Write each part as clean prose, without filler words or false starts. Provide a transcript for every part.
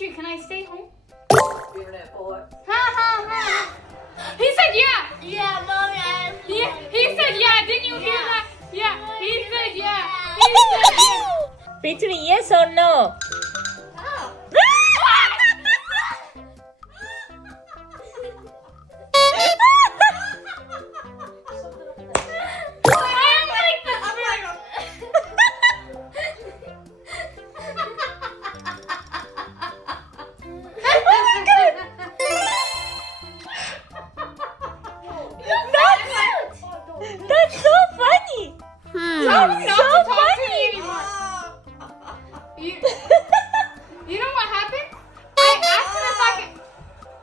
K-Tree, can I stay home? Giving it boy. Ha ha ha. He said yeah. Yeah, Mommy, He said yeah. Didn't you hear that? Yeah. He said yeah. He said yeah. Between yes or no? Oh. That's so funny. Not So to talk to funny. me anymore. You know what happened? I asked him if I could.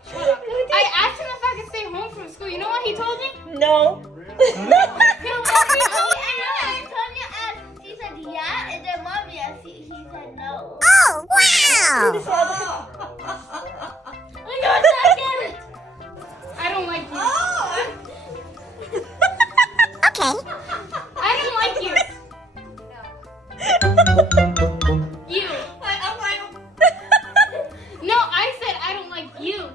Shut up. I asked him if I could stay home from school. You know what he told me? No. She said yeah, and then Mommy asked, he said no. Oh, wow. I got it. I don't like you. Okay. I don't like you. You. No, I said I don't like you.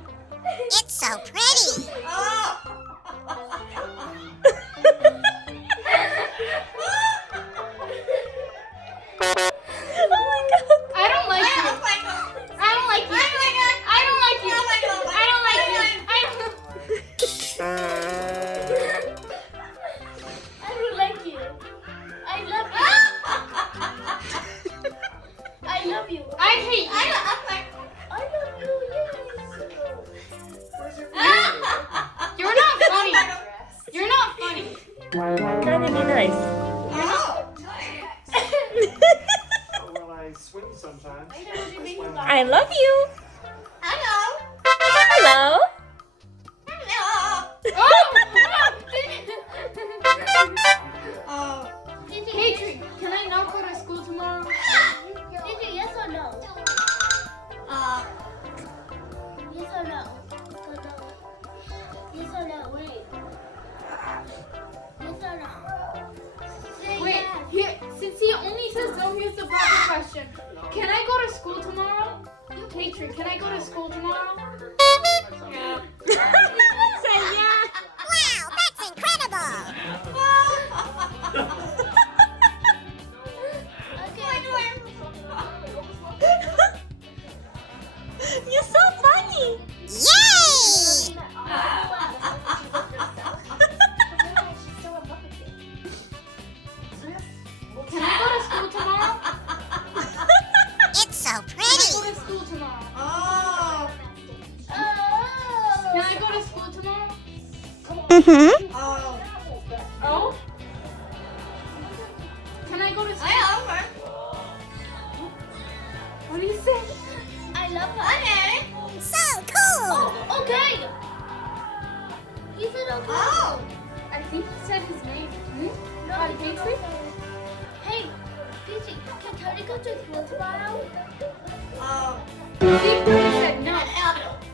It's so pretty. I don't like you. I don't like you. I don't like you. I don't like you. I don't like you. I love you. I love you. I hate you. I love you. Yes. You're not funny. You're not funny. Kind of be nice. Well, I swing sometimes. I love you. Hello. Hello. K-Tree, can I not go to school tomorrow? Yes or no? Yes or no? Yes or no? Wait. Yes or no? Say Wait, yes. here, since he only says no, here's the proper question. Can I go to school tomorrow? K-Tree, can I go to school tomorrow? Yeah. Say yeah. Wow, that's incredible. You're so funny. Yay! Can I go to school tomorrow? It's so Can I pretty. go to school tomorrow? Oh. Can I go to school tomorrow? Mm-hmm. Oh? Can I go to school? What do you say? I love her. So cool. Oh, okay. He said okay. I think he said his name. No, he said K-Tree? okay. Hey, Peachy, can Tony go to school tomorrow? He said no,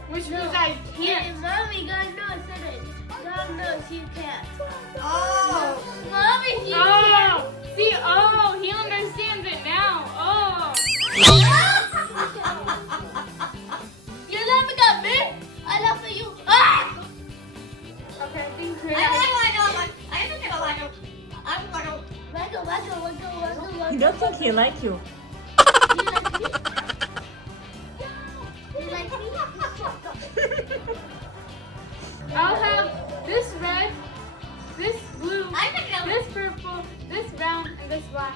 which means I can't. Hey, Mommy, God knows, said it. God knows you can't. Mommy, you can't. Oh, see, oh, he understands it now. Oh. You're laughing at me. I laugh at you. Ah! Okay, I think we're He don't think he like you. You like me? You like me? I'll have this red, this blue, this purple, this brown, and this black.